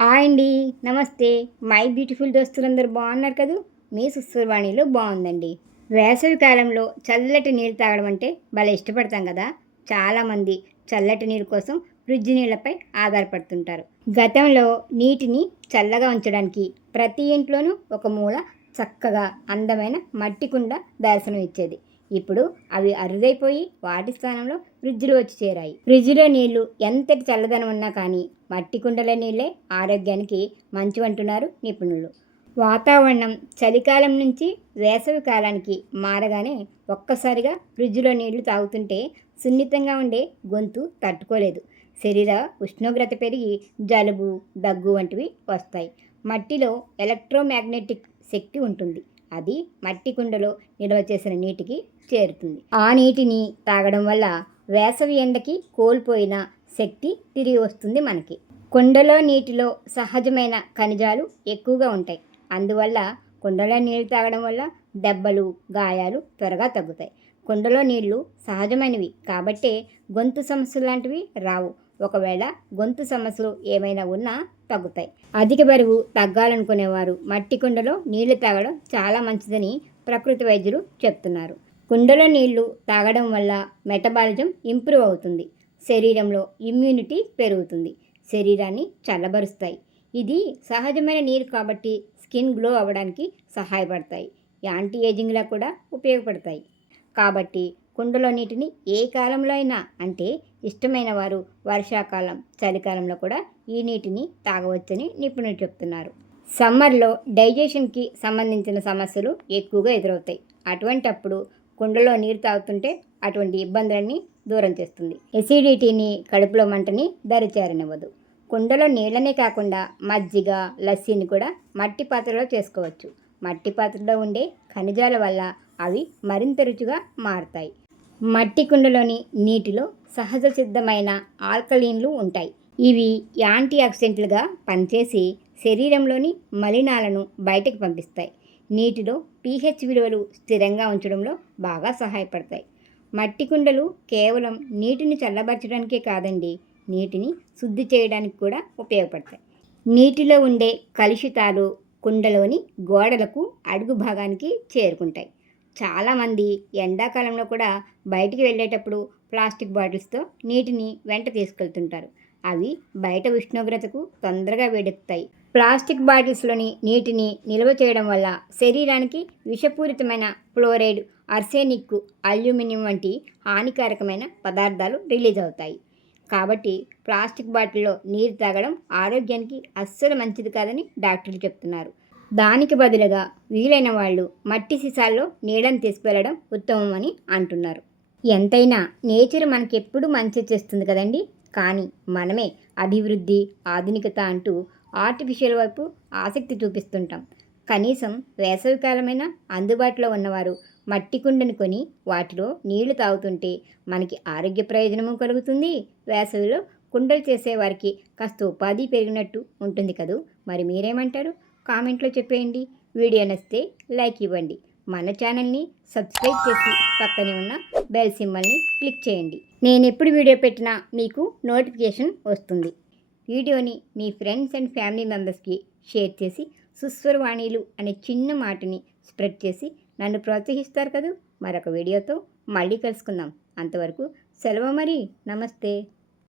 Hi అండి. నమస్తే. My beautiful దోస్తులందరూ బాగున్నారు కదూ. మీ సుస్సురవాణిలో బాగుందండి. వేసవి కాలంలో చల్లటి నీళ్ళు తాగడం అంటే భలే ఇష్టపడతాం కదా. చాలామంది చల్లటి నీరు కోసం ఫ్రిడ్జ్ నీళ్ళపై ఆధారపడుతుంటారు. గతంలో నీటిని చల్లగా ఉంచడానికి ప్రతి ఇంట్లోనూ ఒక మూల చక్కగా అందమైన మట్టి కుండ దర్శనం ఇచ్చేది. ఇప్పుడు అవి అరుదైపోయి వాటి స్థానంలో ఫ్రిడ్జ్లు వచ్చి చేరాయి. ఫ్రిడ్జ్లో నీళ్లు ఎంతటి చల్లదనం ఉన్నా కానీ మట్టి కుండల నీళ్ళే ఆరోగ్యానికి మంచివంటున్నారు నిపుణులు. వాతావరణం చలికాలం నుంచి వేసవి కాలానికి మారగానే ఒక్కసారిగా ఫ్రిడ్జ్లో నీళ్లు తాగుతుంటే సున్నితంగా ఉండే గొంతు తట్టుకోలేదు. శరీర ఉష్ణోగ్రత పెరిగి జలుబు, దగ్గు వంటివి వస్తాయి. మట్టిలో ఎలక్ట్రోమాగ్నెటిక్ శక్తి ఉంటుంది. అది మట్టి కుండలో నిల్వ చేసిన నీటికి చేరుతుంది. ఆ నీటిని తాగడం వల్ల వేసవి ఎండకి కోల్పోయిన శక్తి తిరిగి వస్తుంది మనకి. కుండలో నీటిలో సహజమైన ఖనిజాలు ఎక్కువగా ఉంటాయి. అందువల్ల కుండలో నీళ్ళు తాగడం వల్ల దెబ్బలు, గాయాలు త్వరగా తగ్గుతాయి. కుండలో నీళ్లు సహజమైనవి కాబట్టే గొంతు సమస్యలు లాంటివి రావు. ఒకవేళ గొంతు సమస్యలు ఏమైనా ఉన్నా తగ్గుతాయి. అధిక బరువు తగ్గాలనుకునేవారు మట్టి కుండలో నీళ్లు తాగడం చాలా మంచిదని ప్రకృతి వైద్యులు చెప్తున్నారు. కుండలో నీళ్లు తాగడం వల్ల మెటబాలిజం ఇంప్రూవ్ అవుతుంది. శరీరంలో ఇమ్యూనిటీ పెరుగుతుంది. శరీరాన్ని చల్లబరుస్తాయి. ఇది సహజమైన నీరు కాబట్టి స్కిన్ గ్లో అవ్వడానికి సహాయపడతాయి. యాంటీ ఏజింగ్లా కూడా ఉపయోగపడతాయి. కాబట్టి కుండలో నీటిని ఏ కాలంలో అయినా, అంటే ఇష్టమైన వారు వర్షాకాలం, చలికాలంలో కూడా ఈ నీటిని తాగవచ్చని నిపుణులు చెప్తున్నారు. సమ్మర్లో డైజెషన్కి సంబంధించిన సమస్యలు ఎక్కువగా ఎదురవుతాయి. అటువంటప్పుడు కుండలో నీరు తాగుతుంటే అటువంటి ఇబ్బందులన్నీ దూరం చేస్తుంది. ఎసిడిటీని, కడుపులో మంటని దరిచేరనివ్వదు. కుండలో నీళ్ళనే కాకుండా మజ్జిగ, లస్సీని కూడా మట్టి పాత్రలో చేసుకోవచ్చు. మట్టి పాత్రలో ఉండే ఖనిజాల వల్ల అవి మరింత రుచిగా మారుతాయి. మట్టి కుండలోని నీటిలో సహజ సిద్ధమైన ఆల్కలీన్లు ఉంటాయి. ఇవి యాంటీ ఆక్సిడెంట్లుగా పనిచేసి శరీరంలోని మలినాలను బయటకు పంపిస్తాయి. నీటిలో pH విలువలు స్థిరంగా ఉంచడంలో బాగా సహాయపడతాయి. మట్టి కుండలు కేవలం నీటిని చల్లబరచడానికే కాదండి, నీటిని శుద్ధి చేయడానికి కూడా ఉపయోగపడతాయి. నీటిలో ఉండే కలుషితాలు కుండలోని గోడలకు, అడుగు భాగానికి చేరుకుంటాయి. చాలామంది ఎండాకాలంలో కూడా బయటికి వెళ్ళేటప్పుడు ప్లాస్టిక్ బాటిల్స్తో నీటిని వెంట తీసుకెళ్తుంటారు. అవి బయట ఉష్ణోగ్రతకు తొందరగా వేడెక్కుతాయి. ప్లాస్టిక్ బాటిల్స్లోని నీటిని నిల్వ చేయడం వల్ల శరీరానికి విషపూరితమైన ఫ్లోరైడ్, ఆర్సెనిక్, అల్యూమినియం వంటి హానికారకమైన పదార్థాలు రిలీజ్ అవుతాయి. కాబట్టి ప్లాస్టిక్ బాటిల్లో నీరు తాగడం ఆరోగ్యానికి అస్సలు మంచిది కాదని డాక్టర్లు చెప్తున్నారు. దానికి బదులుగా వీలైన వాళ్ళు మట్టి సీసాల్లో నీళ్ళని తీసుకువెళ్ళడం ఉత్తమం అని అంటున్నారు. ఎంతైనా నేచర్ మనకెప్పుడు మంచి చేస్తుంది కదండి. కానీ మనమే అభివృద్ధి, ఆధునికత అంటూ ఆర్టిఫిషియల్ వైపు ఆసక్తి చూపిస్తుంటాం. కనీసం వేసవికాలమైనా అందుబాటులో ఉన్నవారు మట్టి కుండను కొని వాటిలో నీళ్లు తాగుతుంటే మనకి ఆరోగ్య ప్రయోజనము కలుగుతుంది. వేసవిలో కుండలు చేసేవారికి కాస్త ఉపాధి పెరిగినట్టు ఉంటుంది కదూ. మరి మీరేమంటారు? కామెంట్లో చెప్పేయండి. వీడియో నచ్చితే లైక్ ఇవ్వండి. మన ఛానల్ని సబ్స్క్రైబ్ చేసి పక్కనే ఉన్న బెల్ సింబల్ని క్లిక్ చేయండి. నేను ఎప్పుడు వీడియో పెట్టినా మీకు నోటిఫికేషన్ వస్తుంది. వీడియోని మీ ఫ్రెండ్స్ అండ్ ఫ్యామిలీ మెంబర్స్కి షేర్ చేసి సుస్వరవాణిలు అనే చిన్న మాటని స్ప్రెడ్ చేసి నన్ను ప్రోత్సహిస్తారు కదూ. మరొక వీడియోతో మళ్ళీ కలుసుకుందాం. అంతవరకు సెలవు మరి. నమస్తే.